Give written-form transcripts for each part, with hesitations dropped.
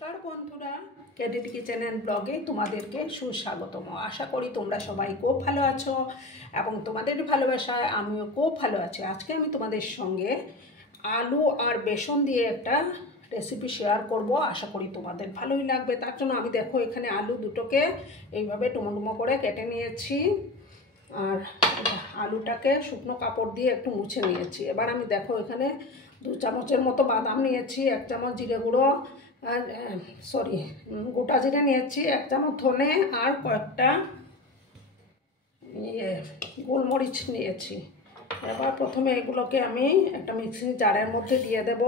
নমস্কার বন্ধুরা, cadet kitchen and ব্লগে তোমাদেরকে সুস্বাগতম। আশা করি তোমরা সবাই খুব ভালো আছো এবং তোমাদের ভালোবাসায় আমিও খুব ভালো আছি। আজকে আমি তোমাদের সঙ্গে আলু আর বেসন দিয়ে একটা রেসিপি শেয়ার করব। আশা করি তোমাদের ভালোই লাগবে। তার জন্য আমি দেখো এখানে আলু দুটোকে এইভাবে ডুমো করে কেটে নিয়েছি আর আলুটাকে শুকনো কাপড় দিয়ে একটু মুছে নিয়েছি। এবার আমি দেখো এখানে 2 চামচের মতো বাদাম নিয়েছি, 1 চামচ জিরে গুঁড়ো, গোটা জিরে নিয়েছি, 1 চামচ ধনে আর কয়েকটা গোলমরিচ নিয়েছি। এবার প্রথমে এগুলোকে আমি একটা মিক্সিং জারের মধ্যে দিয়ে দেব।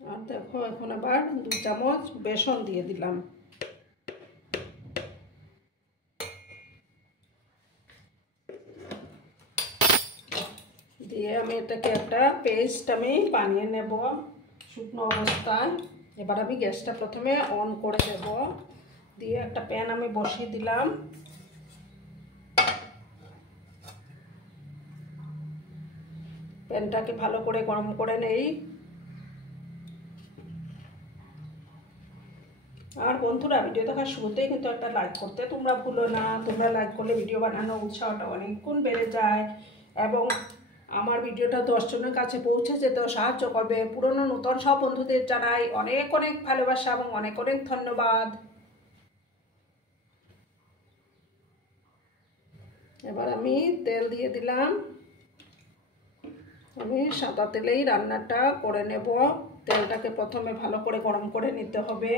আর দেখো এখন আবার 2 চামচ বেসন দিয়ে দিলাম। দিয়ে আমি এটাকে একটা পেস্ট আমি বানিয়ে নেব শুকনো অবস্থায়। এবার আমি গ্যাসটা প্রথমে অন করে দেব, দিয়ে একটা প্যান আমি বসিয়ে দিলাম। প্যানটাকে ভালো করে গরম করে নেই। আর বন্ধুরা, ভিডিও দেখার শুরুতেই কিন্তু একটা লাইক করতে তোমরা ভুলো না। তোমরা লাইক করলে ভিডিও বানানোর উৎসাহটা অনেক গুণ বেড়ে যায় এবং আমার ভিডিওটা 10 জনের কাছে পৌঁছে যেতেও সাহায্য করবে। পুরনো নতুন সব বন্ধুদের জানাই অনেক অনেক ভালোবাসা এবং অনেক অনেক ধন্যবাদ। এবার আমি তেল দিয়ে দিলাম। আমি সাদা তেলেই রান্নাটা করে নেব। তেলটাকে প্রথমে ভালো করে গরম করে নিতে হবে।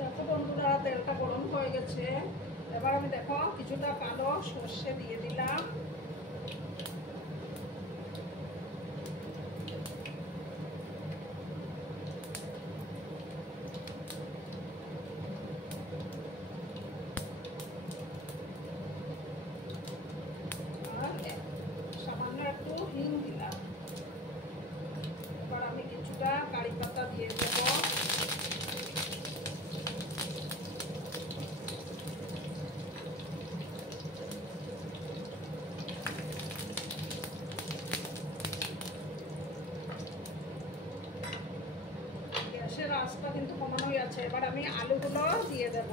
দেখো বন্ধুরা, তেলটা গরম হয়ে গেছে। এবার আমি দেখো কিছুটা কালো সর্ষে দিয়ে দিলাম। আর সামান্য একটু হিং দিলাম। এবার আমি কিছুটা কারি পাতা দিয়ে দেবো। গ্যাসের আঁচটা কিন্তু কমানোই আছে। এবার আমি আলুগুলো দিয়ে দেব।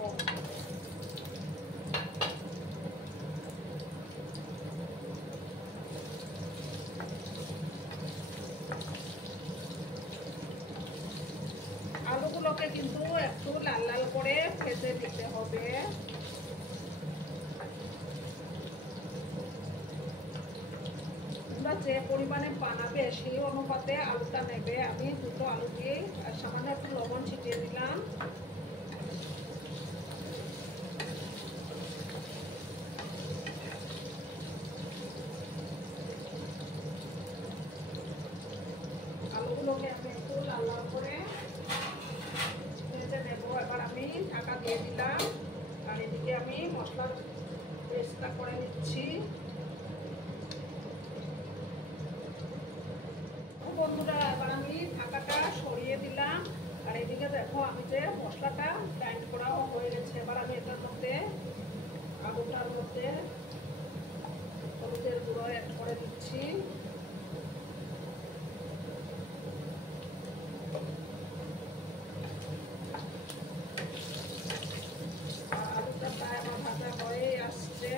আলুগুলোকে কিন্তু একটু লাল লাল করে ভেজে দিতে হবে। তোমরা যে পরিমাণে বানাবে সেই অনুপাতে আলুটা নেবে। আমি 2টো আলু দিয়ে আর সামান্য একটু লবণ ছিটিয়ে দিলাম। আলুগুলোকে আমি একটু লাল লাল করে ভেজে নেব। এবার আমি ঢাকা দিয়ে দিলাম আর এদিকে আমি মশলার পেস্টটা করে নিচ্ছি। বন্ধুরা, এবার আমি ঢাকাটা সরিয়ে দিলাম আর এদিকে দেখো আমি যে মশলাটা গ্রাইন্ড করাও হয়ে গেছে। এবার আমি এটার মধ্যে আলুটার মধ্যে হলুদের গুঁড়ো অ্যাড করে দিচ্ছি। আলুটা প্রায় আমার ভাজা হয়ে আসছে।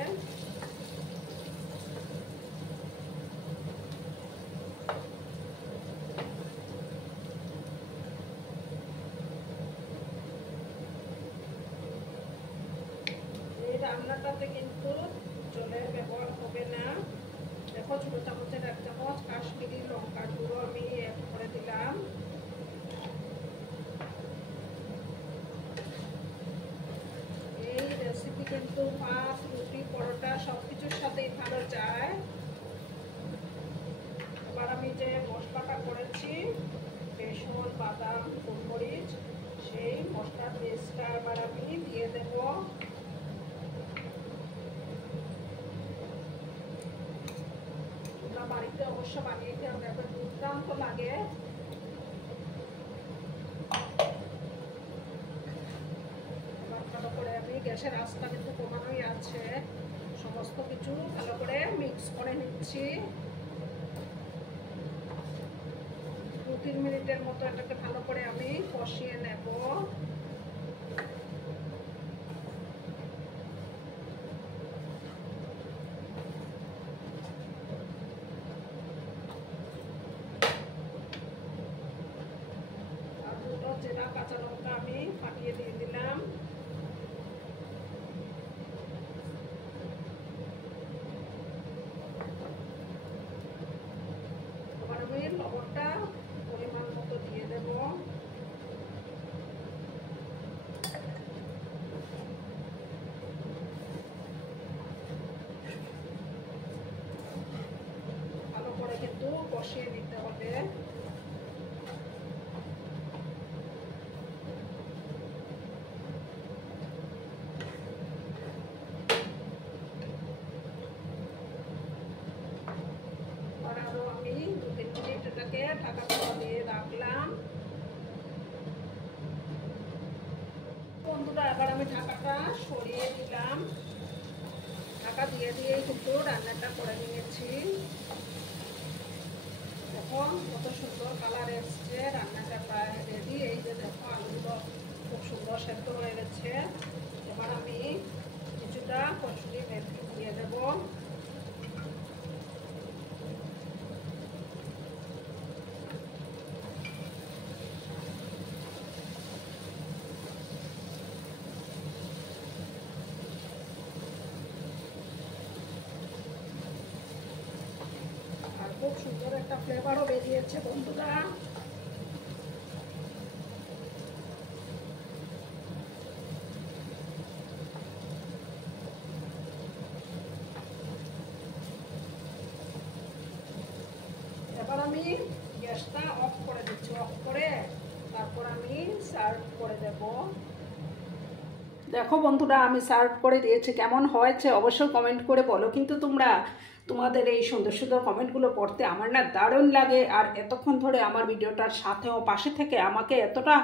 রান্নাটাতে কিন্তু জলের ব্যবহার হবে না। দেখো ছোট চামচের 1 চামচ কাশ্মীরি লঙ্কার গুঁড়ো আমি অ্যাড করে দিলাম। এই রেসিপি কিন্তু ভাত, রুটি, পরোটা সবকিছুর সাথেই ভালো যায়। এবার আমি যে মশলাটা করেছি বেসন, বাদাম, গোলমরিচ, সেই মশলার পেস্টটা এবার আমি দিয়ে দেব। বাড়িতে অবশ্য বানিয়ে খেয়ে দেখো দুর্দান্ত লাগে। এবার ভালো করে আমি গ্যাসের আঁচটা কিন্তু কমানোই আছে, সমস্ত কিছু ভালো করে মিক্স করে নিচ্ছি। 2-3 মিনিটের মতো এটাকে ভালো করে আমি কষিয়ে নেব। আর দুটো চেরা কাঁচা লঙ্কা আমি ফাটিয়ে দিয়ে দিলাম। এবার আমি লবণটা পরিমাণ মতো দিয়ে দেব। ভালো করে কিন্তু কষিয়ে নিতে হবে। আরো আমি 2-3 মিনিট এটাকে ঢাকা দিয়ে রাখলাম। বন্ধুরা এবার আমি ঢাকাটা সরিয়ে দিলাম। ঢাকা দিয়ে দিয়েই কিন্তু রান্নাটা করে নিয়েছি। এখন কত সুন্দর কালার এসছে, রান্নাটা প্রায় রেডি। এই যে দেখো আলুগুলো খুব সুন্দর সেদ্ধ হয়ে গেছে। এবার আমি কিছুটা কসুরি মেথি দিয়ে দেবো। আর খুব সুন্দর একটা ফ্লেভারও বেরিয়েছে বন্ধুরা। এবার আমি গ্যাসটা অফ করে দিচ্ছি। অফ করে তারপর আমি সার্ভ করে দেব। দেখো বন্ধুরা আমি সার্ভ করে দিয়েছি, কেমন হয়েছে অবশ্যই কমেন্ট করে বলো। কিন্তু তোমরা তোমাদের এই সুন্দর সুন্দর কমেন্টগুলো পড়তে আমার না দারুণ লাগে। আর এতক্ষণ ধরে আমার ভিডিওটার সাথেও পাশে থেকে আমাকে এতটা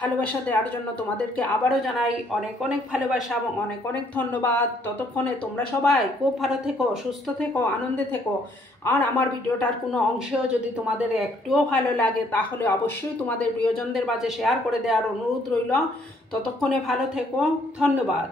ভালোবাসা দেওয়ার জন্য তোমাদেরকে আবারও জানাই অনেক অনেক ভালোবাসা এবং অনেক অনেক ধন্যবাদ। ততক্ষণে তোমরা সবাই খুব ভালো থেকো, সুস্থ থেকো, আনন্দে থেকো। আর আমার ভিডিওটার কোনো অংশেও যদি তোমাদের একটুও ভালো লাগে তাহলে অবশ্যই তোমাদের প্রিয়জনদের মাঝে শেয়ার করে দেওয়ার অনুরোধ রইল। ততক্ষণে ভালো থেকো, ধন্যবাদ।